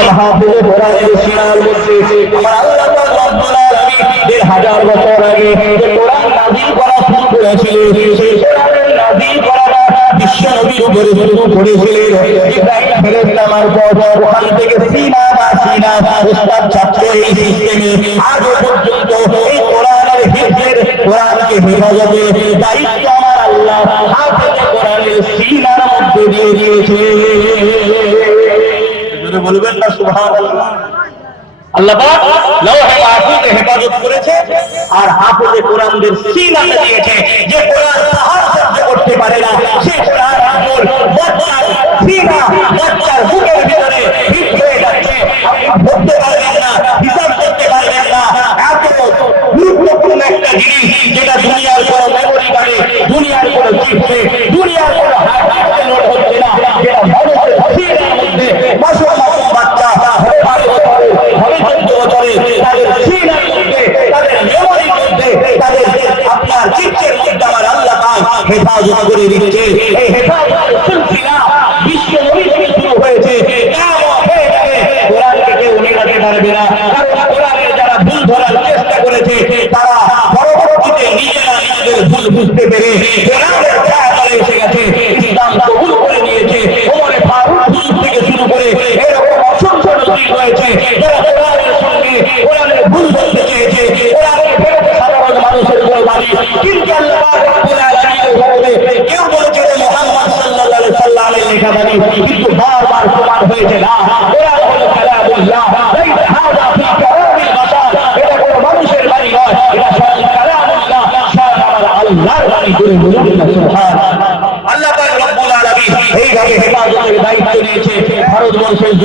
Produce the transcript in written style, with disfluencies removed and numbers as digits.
একজন হাফেজে কোরআনের সিনার মধ্যে আমার আল্লাহ পাক রব্বুল আলামিন 1000 বছর আগে যে কোরআন নাযিল করা শুরু করেছিলেন, সেই কোরআনের নাযিল করাটা বিশ্ব নবীর উপরে শুরু করেছিলেন ইব্রাহিম ফেরেশতা মারফত। ওখান থেকে সিনা বা সিনা উস্তাদ ছাত্র এই সিস্টেমে আজও পর্যন্ত এই কোরআনের হিফজের, কোরআনকে হেফাজতের দায়িত্ব আমার আল্লাহ হাফেজে কোরআনের সিনার মধ্যে দিয়ে দিয়েছে। বলবেন না সুবহানাল্লাহ। আল্লাহ পাক লৌহে মাহফুজে হেফাজত করেছে আর হাফেজে কোরআনদের সিনাতে দিয়েছে। যে কোরআন পাহাড় সহ্য করতে পারে না, সেই কোরআন আমল বাচ্চার সিনা, বাচ্চার বুকের ভিতরে হিট হয়ে যাচ্ছে। ধরতে পারবেন না, হিসাব করতে পারবেন না। এত গুরুত্বপূর্ণ একটা জিনিস যেটা দুনিয়ার কোনো মেমোরি কার্ডে, দুনিয়ার কোনো চিপসে, দুনিয়ার কোনো হার্ড ডিস্কে লোড হচ্ছে না, যেটা মানুষের সিনার মধ্যে মাসুম মাসুম বাচ্চা হবে 12 বছরে, হবে 14 বছরে, তাদের সিনার মধ্যে, তাদের মেমোরির মধ্যে, তাদের আপনার চিপসের মধ্যে আমার আল্লাহ পাক হেফাজত করে দিচ্ছে। এই হেফাজতের সিলসিলা বিশ্ব নবী থেকে শুরু হয়েছে। কিয়ামত হয়ে যাবে, কোরআনকে কেউ মেটাতে পারবে না। কারণ কোরআনের যারা ভুল ধরার চেষ্টা করেছে তারা পরবর্তীতে নিজেরা নিজেদের ভুল বুঝতে পেরে কোরআনের ছায়াতলে এসে গেছে, ইসলাম কবুল করে নিয়েছে। ওমর ফারুক থেকে শুরু করে এরকম অসংখ্য নবী রয়েছে যারা কোরআনের সঙ্গে কোরআনের ভুল ধরতে চেয়েছে, কোরআনের বিরুদ্ধে সাধারণ মানুষের উপর বাড়ি। কিন্তু আল্লাহ পাক রব্বুল আলামিনের ঘরে কেউ বলেছে যে মুহাম্মদ সাল্লাল্লাহু আলাইহি সাল্লামের লেখা বাণী, কিন্তু বারবার প্রমাণ হয়েছে না, কোরআন হলো কালামুল্লাহ। লাইসা হাযা ফি কালামিল বাশার, এটা কোনো মানুষের বাণী নয়, এটা স্বয়ং কালামুল্লাহ, স্বয়ং আমার আল্লাহর বাণী। করে বলুন না সুবহানাল্লাহ। আল্লাহ পাক রব্বুল আলামিন এইভাবে হেফাজতের দায়িত্ব নিয়েছে ভারতবর্ষের